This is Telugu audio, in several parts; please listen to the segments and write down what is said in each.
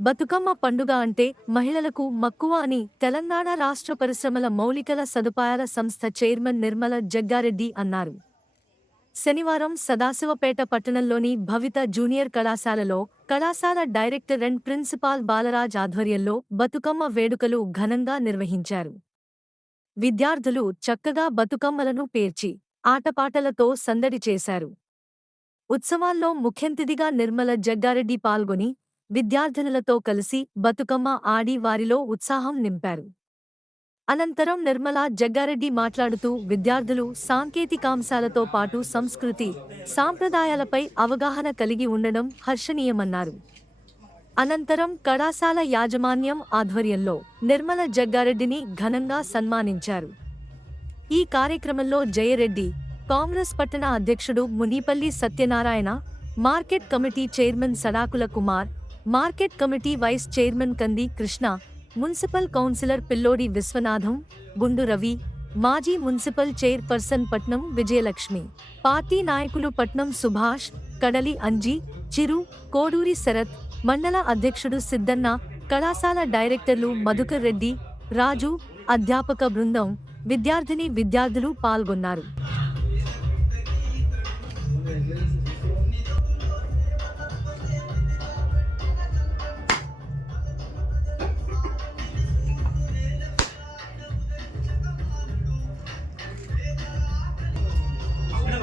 బతుకమ్మ పండుగ అంటే మహిళలకు మక్కువ అని తెలంగాణ రాష్ట్ర పరిశ్రమల మౌలికల సదుపాయాల సంస్థ చైర్మన్ నిర్మల జగ్గారెడ్డి అన్నారు. శనివారం సదాశివపేట పట్టణంలోని భవిత జూనియర్ కళాశాలలో కళాశాల డైరెక్టర్ అండ్ ప్రిన్సిపాల్ బాలరాజ్ ఆధ్వర్యంలో బతుకమ్మ వేడుకలు ఘనంగా నిర్వహించారు. విద్యార్థులు చక్కగా బతుకమ్మలను పేర్చి ఆటపాటలతో సందడి చేశారు. ఉత్సవాల్లో ముఖ్యంతిథిగా నిర్మల జగ్గారెడ్డి పాల్గొని విద్యార్థినులతో కలిసి బతుకమ్మ ఆడి వారిలో ఉత్సాహం నింపారు. అనంతరం నిర్మలా జగ్గారెడ్డి మాట్లాడుతూ విద్యార్థులు సాంకేతికాంశాలతో పాటు సంస్కృతి సాంప్రదాయాలపై అవగాహన కలిగి ఉండడం హర్షణీయమన్నారు. అనంతరం కళాశాల యాజమాన్యం ఆధ్వర్యంలో నిర్మల జగ్గారెడ్డిని ఘనంగా సన్మానించారు. ఈ కార్యక్రమంలో జయరెడ్డి కాంగ్రెస్ పట్టణ అధ్యక్షుడు Munipalli Satyanarayana market committee chairman Sadakula Kumar market committee vice chairman Kandi Krishna municipal councillor పిల్లోడి విశ్వనాథం గుండు రవి మాజీ మున్సిపల్ చైర్పర్సన్ పట్నం విజయలక్ష్మి పార్టీ నాయకులు పట్నం సుభాష్ కడలి అంజీ చిరు కోడూరి శరత్ మండల అధ్యక్షుడు సిద్ధన్న కళాశాల డైరెక్టర్లు మధుకర్ రెడ్డి రాజు అధ్యాపక బృందం విద్యార్థిని విద్యార్థులు పాల్గొన్నారు.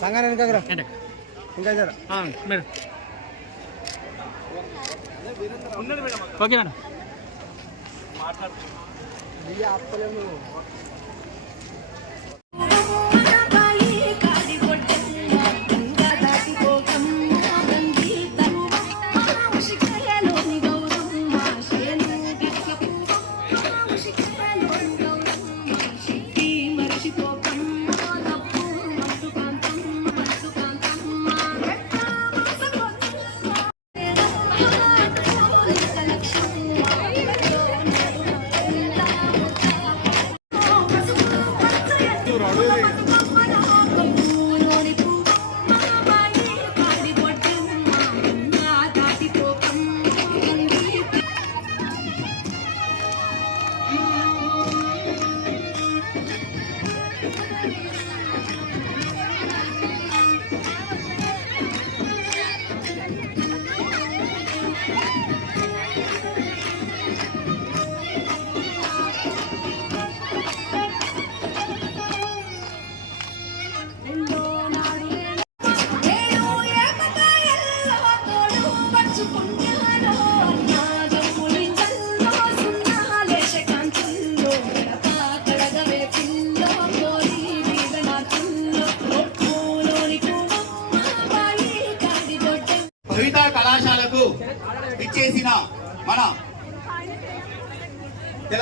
సంగానే వెనకరా అంటే ఇంకా జర. మీరు. Okay madam. భవితా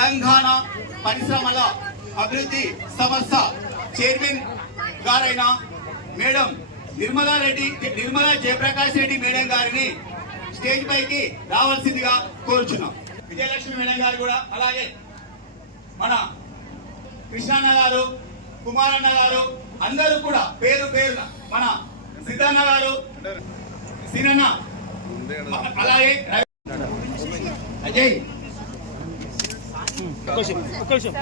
తెలంగాణ పరిశ్రమల అభివృద్ధి సంస్థ చైర్మన్ గారైన మేడం నిర్మలా రెడ్డి నిర్మలా జయప్రకాష్ రెడ్డి మేడం గారిని స్టేజ్ పైకి రావాల్సిందిగా కోరుచున్నాం. విజయలక్ష్మి మేడం గారు కూడా అలాగే మన కృష్ణాన్న గారు కుమారన్న గారు అందరూ కూడా పేరు పేరున మన సిద్ధన్న గారు సినన్న అలాగే అజయ్ ఒక్క నిమిషం ఒక్క నిమిషం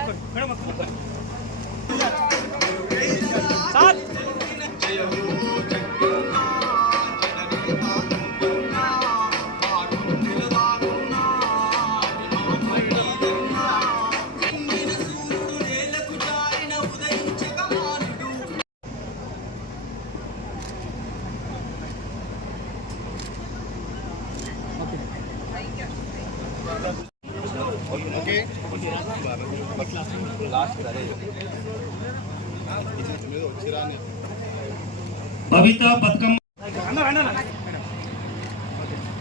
భవిత బతుకమ్మ.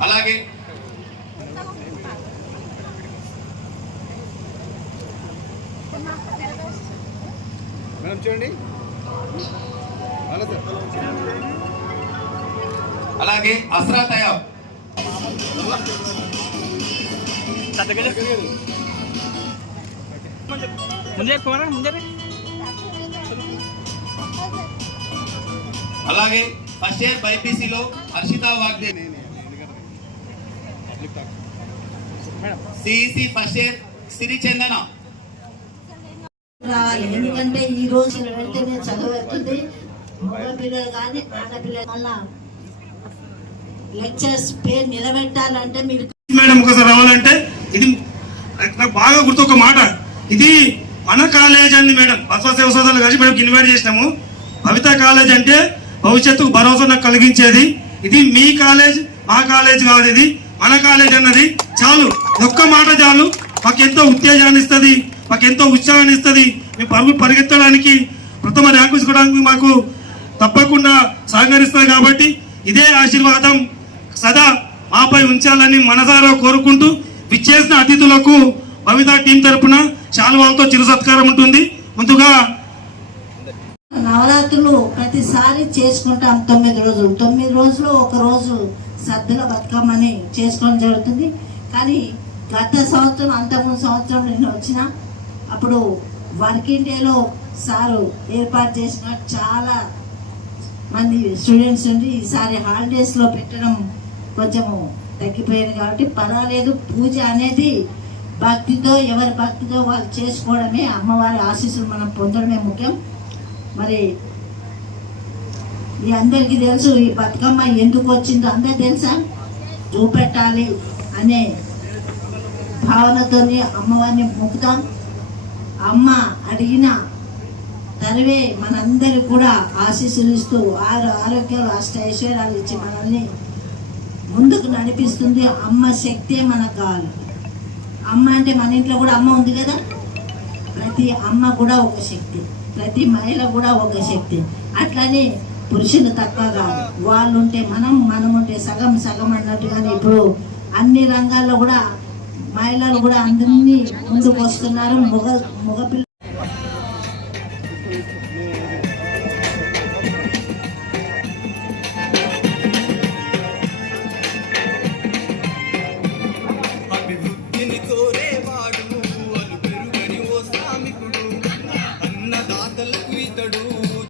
అలాగే మేడం చూడండి అలాగే అస్రా చెప్పు. ముందే కుమారా ముందే రే. అలాగే first year బైపీసీలో Harshitha Vagde. CEC first year Sirichandana. రావాలి ఎందుకంటే ఈ రోజు వెళ్తేనే చదువు అవుతుంది మగ పిల్లలు కానీ ఆడపిల్లలు మళ్ళా లెక్చర్స్ పేరు నిలబెట్టాలంటే మీరు మేడం ఒకసారి రావాలంటే ఇది నాకు బాగా గుర్తు ఒక మాట. ఇది మన కాలేజ్ అంది మేడం. బసవసేవ సోదరులు కలిసి మేము ఇన్వైట్ చేసినాము. భవిత కాలేజ్ అంటే భవిష్యత్తుకు భరోసా నాకు కలిగించేది. ఇది మీ కాలేజ్ మా కాలేజ్ కాదు ఇది. మన కాలేజ్ అన్నది చాలు. ఒక్క మాట చాలు. మాకెంతో ఉత్తేజాన్ని ఇస్తుంది. మాకెంతో ఉత్సాహాన్ని ఇస్తుంది. మేము పరుగులు పరిగెత్తడానికి ప్రథమ ర్యాంకు ఇచ్చుకోవడానికి మాకు తప్పకుండా సహకరిస్తుంది కాబట్టి ఇదే ఆశీర్వాదం సదా మాపై ఉంచాలని మనసారా కోరుకుంటూ విచ్చేసిన అతిథులకు భవిత టీం తరపున శాల్వాలతో చిరు సత్కారం ఉంటుంది. ముందుగా నవరాత్రులు ప్రతిసారి చేసుకుంటాం తొమ్మిది రోజులు. తొమ్మిది రోజులు ఒక రోజు సద్దుల బతుకమ్మని చేసుకోవడం జరుగుతుంది. కానీ గత సంవత్సరం అంతకుముందు సంవత్సరం నేను వచ్చిన అప్పుడు వర్కింగ్ డేలో సారు ఏర్పాటు చేసిన చాలా మంది స్టూడెంట్స్ ఉండి ఈసారి హాలిడేస్లో పెట్టడం కొంచెము తగ్గిపోయింది కాబట్టి పర్వాలేదు. పూజ అనేది భక్తితో ఎవరి భక్తితో వాళ్ళు చేసుకోవడమే అమ్మవారి ఆశీస్సులు మనం పొందడమే ముఖ్యం. మరి మీ అందరికీ తెలుసు ఈ బతుకమ్మ ఎందుకు వచ్చిందో అందరు తెలుసా? చూపెట్టాలి అనే భావనతోనే అమ్మవారిని మొక్కుతాం. అమ్మ అడిగిన తరువే మనందరి కూడా ఆశీస్సులు ఇస్తూ ఆరు ఆరోగ్యాలు అష్ట ఐశ్వర్యాలు ఇచ్చి మనల్ని ముందుకు నడిపిస్తుంది. అమ్మ శక్తే మనకు కావాలి. అమ్మ అంటే మన ఇంట్లో కూడా అమ్మ ఉంది కదా? ప్రతి అమ్మ కూడా ఒక శక్తి. ప్రతి మహిళ కూడా ఒక శక్తి. అట్లనే పురుషులు తక్కువ కాదు. వాళ్ళు ఉంటే మనం మనం ఉంటే సగం సగం అన్నట్టుగానే ఇప్పుడు అన్ని రంగాల్లో కూడా మహిళలు కూడా అందరినీ ముందుకు వస్తున్నారు మగ మగపిల్ల